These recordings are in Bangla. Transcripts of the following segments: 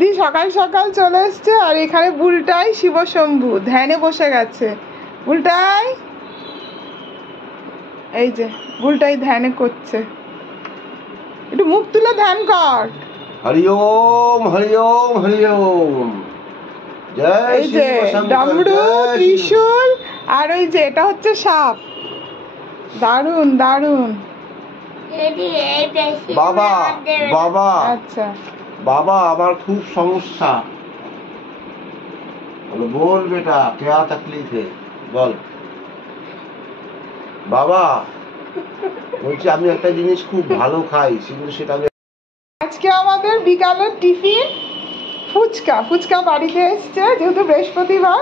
সিদ্ধি সকাল সকাল চলে এসছে আর এখানে বুলটাই শিবশম্ভু ধ্যানে বসে গেছে। বুলটাই, এই যে বুলটাই ধ্যানে করছে। একটু মুখ তুলে ধ্যান কর। হরি ওম হরি ওম হরি ওম। এই যে ডামরু, ত্রিশূল, আর ওই যে এটা হচ্ছে সাপ। দারুন দারুন। বাবা বাবা, আচ্ছা বাবা আমার খুব সমস্যা। বল বেটা क्या तकलीफ है বল। বাবা বলছি আমি একটা জিনিস খুব ভালো খাই, কিন্তু সেটা আমি আজকে আমাদের বিকালের টিফিন ফুচকা। ফুচকা বাড়িতে এসছে যেহেতু বৃহস্পতিবার।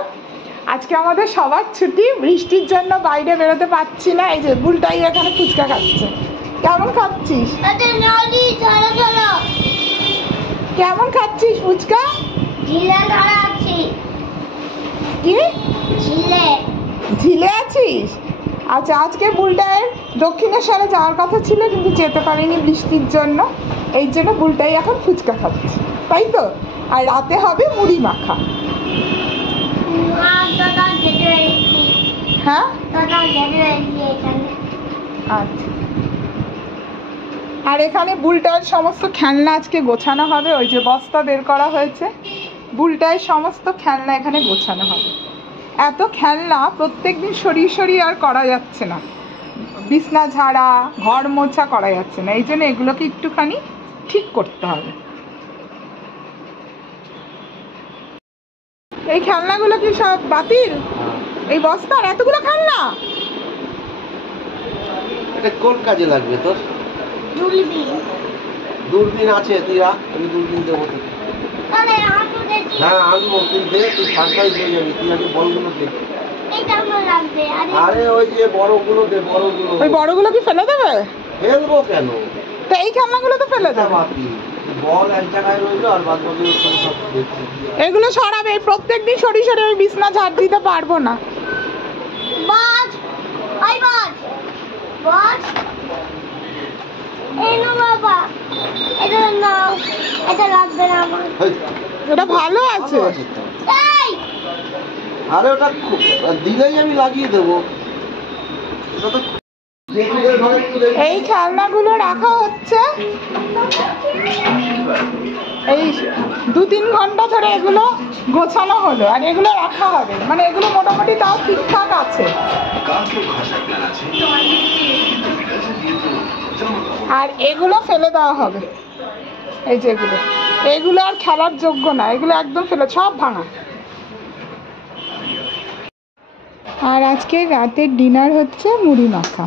আজকে আমাদের সবার ছুটি, বৃষ্টির জন্য বাইরে বেরোতে পারছি না। এই যে বুলটাই এখানে ফুচকা খাচ্ছে। কেমন খাচ্ছিস? কেমন খাচ্ছিস ফুচকা? কি ঝিলে আছিস? আচ্ছা, আজকে বুলটাইয়ের দক্ষিণেশ্বরে যাওয়ার কথা ছিল কিন্তু যেতে পারিনি বৃষ্টির জন্য। এই জন্য বুলটাই এখন ফুচকা খাচ্ছে, তাই তো? আর রাতে হবে মুড়ি মাখা। হ্যাঁ আচ্ছা। আর এখানে বুলটার সমস্ত খেলনা আজকে গোছানো হবে। ওই যে বস্তা বের করা হয়েছে, বুলটায় সমস্ত খেলনা এখানে গোছানো হবে। এত খেলনা প্রত্যেকদিন সরিয়ে সরিয়ে আর করা যাচ্ছে না, বিছনা ঝাড়া, ঘর মোছা করা যাচ্ছে না। এই জন্য এগুলোকে একটুখানি ঠিক করতে হবে। এই খেলনাগুলো কি সব বাতিল? এই বস্তার এতগুলো খেলনা এটা কোন কাজে লাগবে তোর? দূরবীন আছে, তুই রাখ, আমি দূরবীন দেবো। হ্যাঁ আনবো, তুই দে, তুই সারপ্রাইজ হয়ে যাবি। তুই আগে বড়গুলো দে। আরে ওই যে বড়গুলো দে, বড়গুলো। ওই বড়গুলো কি ফেলে দেবে? ফেলবো কেন? তো এই খেলনাগুলো তো ফেলে দেবে। বল এক জায়গায় রইলো আর বাদ বাকি সব দেখছি। এগুলো সরাবে, প্রত্যেকদিন সরিয়ে সরিয়ে আমি বিছনা ঝাড় দিতে পারবো না। এটা ভালো আছে। আরে ওটা দিলেই আমি লাগিয়ে দেবো। এই খেলনাগুলো রাখা হচ্ছে, এই 2-3 ঘন্টা ধরে এগুলো গোছানো হলো আর এগুলো রাখা হবে। মানে এগুলো মোটামুটি তাও ঠিকঠাক আছে। আর এগুলো ফেলে দেওয়া হবে। এই যে এগুলো আর খেলার যোগ্য না, এগুলো একদম ফেলে, সব ভাঙা। আর আজকে রাতের ডিনার হচ্ছে মুড়ি মাখা।